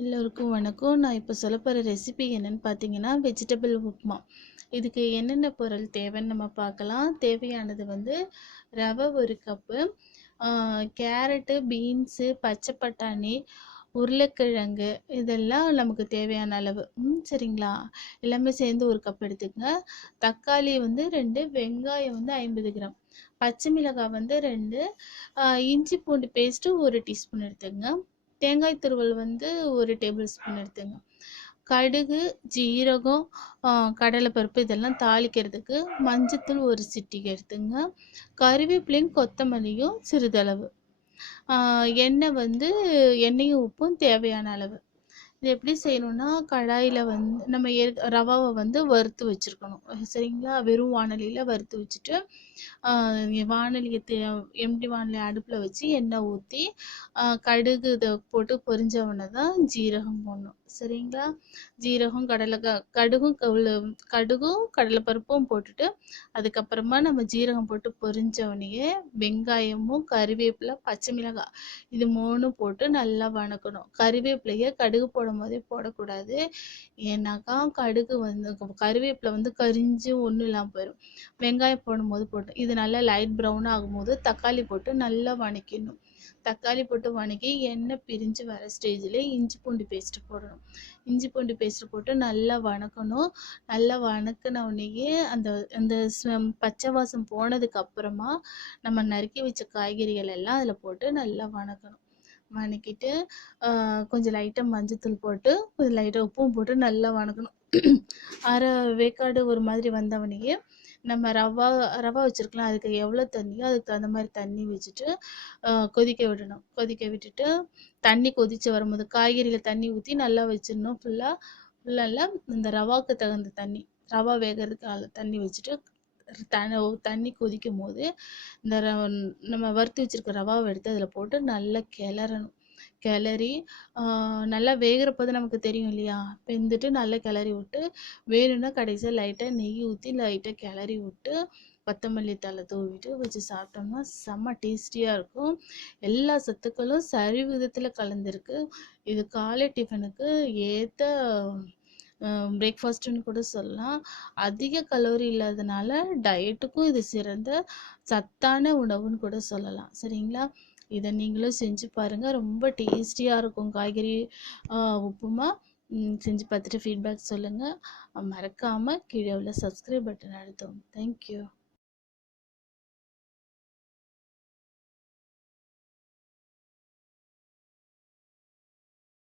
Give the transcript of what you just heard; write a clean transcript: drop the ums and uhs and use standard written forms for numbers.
எல்லோருக்கும் வணக்கம். நான் இப்போ சொல்லப் போகிற ரெசிபி என்னன்னு பார்த்தீங்கன்னா, வெஜிடபிள் உப்புமா. இதுக்கு என்னென்ன பொருள் தேவைன்னு நம்ம பார்க்கலாம். தேவையானது வந்து ரவை 1 கப்பு, கேரட்டு, பீன்ஸு, பச்சை பட்டாணி, உருளைக்கிழங்கு இதெல்லாம் நமக்கு தேவையான அளவு. சரிங்களா? எல்லாமே சேர்ந்து 1 கப் எடுத்துக்கங்க. தக்காளி வந்து 2, வெங்காயம் வந்து 50 கிராம், பச்சை மிளகாய் வந்து 2, இஞ்சி பூண்டு பேஸ்ட்டு 1 டீஸ்பூன் எடுத்துக்கங்க. தேங்காய் துருவல் வந்து 1 டேபிள் ஸ்பூன் எடுத்துங்க. கடுகு, ஜீரகம், கடலைப்பருப்பு இதெல்லாம் தாளிக்கிறதுக்கு மஞ்சத்தூள் 1 சிட்டிகை எடுத்துங்க. கறிவேப்பிலையும் கொத்தமல்லியும் சிறிதளவு. எண்ணெய் வந்து எண்ணெயும் உப்பும் தேவையான அளவு. இது எப்படி செய்யணும்னா, கடாயில் வந்து நம்ம ரவாவை வந்து வறுத்து வச்சுருக்கணும். சரிங்களா? வெறும் வாணலியில் வறுத்து வச்சுட்டு, வாணலியை எம்டி வாணலி அடுப்பில் வச்சு எண்ணெய் ஊற்றி கடுகு இதை போட்டு பொரிஞ்சவொடனே தான் ஜீரகம் போடணும். சரிங்களா? ஜீரகம், கடுகும் கடலைப்பருப்பும் போட்டுட்டு, அதுக்கப்புறமா நம்ம ஜீரகம் போட்டு பொரிஞ்சவொடனேயே வெங்காயமும் கறிவேப்பிலை, பச்சை மிளகாய் இது 3 போட்டு நல்லா வணக்கணும். கறிவேப்பிலையை கடுகு போடும் போதே போடக்கூடாது. ஏன்னாக்கா கடுகு வந்து கறிவேப்பிலை வந்து கரிஞ்சு ஒன்றும் இல்லாமல் போயிடும். வெங்காயம் போடும்போது போட்டு இது நல்லா லைட் ப்ரௌன் ஆகும்போது தக்காளி போட்டு நல்லா வணக்கிடணும். தக்காளி போட்டு வணக்கி எண்ணெய் பிரிஞ்சு வர ஸ்டேஜில் இஞ்சி பூண்டு பேஸ்ட்டு போடணும். இஞ்சி பூண்டு பேஸ்ட்டு போட்டு நல்லா வணக்கணும். நல்லா வணக்கின உடனேயே அந்த பச்சை வாசம் போனதுக்கு அப்புறமா நம்ம நறுக்கி வச்ச காய்கறிகள் எல்லாம் அதில் போட்டு நல்லா வணக்கணும். வணக்கிட்டு கொஞ்சம் லைட்டாக மஞ்சத்தூள் போட்டு கொஞ்சம் லைட்டாக உப்பும் போட்டு நல்லா வணக்கணும். அரை வேக்காடு ஒரு மாதிரி வந்தவனையே நம்ம ரவா வச்சுருக்கலாம். அதுக்கு எவ்வளோ தண்ணியோ அதுக்கு தகுந்த மாதிரி தண்ணி வச்சுட்டு கொதிக்க விடணும். கொதிக்க விட்டுட்டு தண்ணி கொதித்து வரும்போது காய்கறியில் தண்ணி ஊற்றி நல்லா வச்சிடணும். ஃபுல்லாக இந்த ரவாவுக்கு தகுந்த தண்ணி, ரவா வேகிறதுக்கு தண்ணி வச்சுட்டு தண்ணி கொதிக்கும் போது இந்த நம்ம வறுத்து வச்சுருக்க ரவாவை எடுத்து அதில் போட்டு நல்லா கிளறணும். கிளறி நல்லா வேகிறப்போது நமக்கு தெரியும் இல்லையா? வெந்துட்டு நல்லா கிளறி விட்டு வேணும்னா கடைசியாக லைட்டாக நெய் ஊற்றி லைட்டாக கிளறி விட்டு கொத்தமல்லி தழை தூவிட்டு வச்சு சாப்பிட்டோம்னா செம்ம டேஸ்டியாக இருக்கும். எல்லா சத்துக்களும் சரி விதத்தில் கலந்துருக்கு. இது காலை டிஃபனுக்கு ஏற்ற பிரேக்ஃபாஸ்ட்டுன்னு கூட சொல்லலாம். அதிக கலோரி இல்லாதனால டயட்டுக்கும் இது சிறந்த சத்தான உணவுன்னு கூட சொல்லலாம். சரிங்களா? இதை நீங்களும் செஞ்சு பாருங்கள். ரொம்ப டேஸ்டியாக இருக்கும் காய்கறி உப்புமா. செஞ்சு பார்த்துட்டு ஃபீட்பேக் சொல்லுங்கள். மறக்காமல் கீழே உள்ள சப்ஸ்கிரைப் பட்டன் அழுத்தவும். தேங்க்யூ.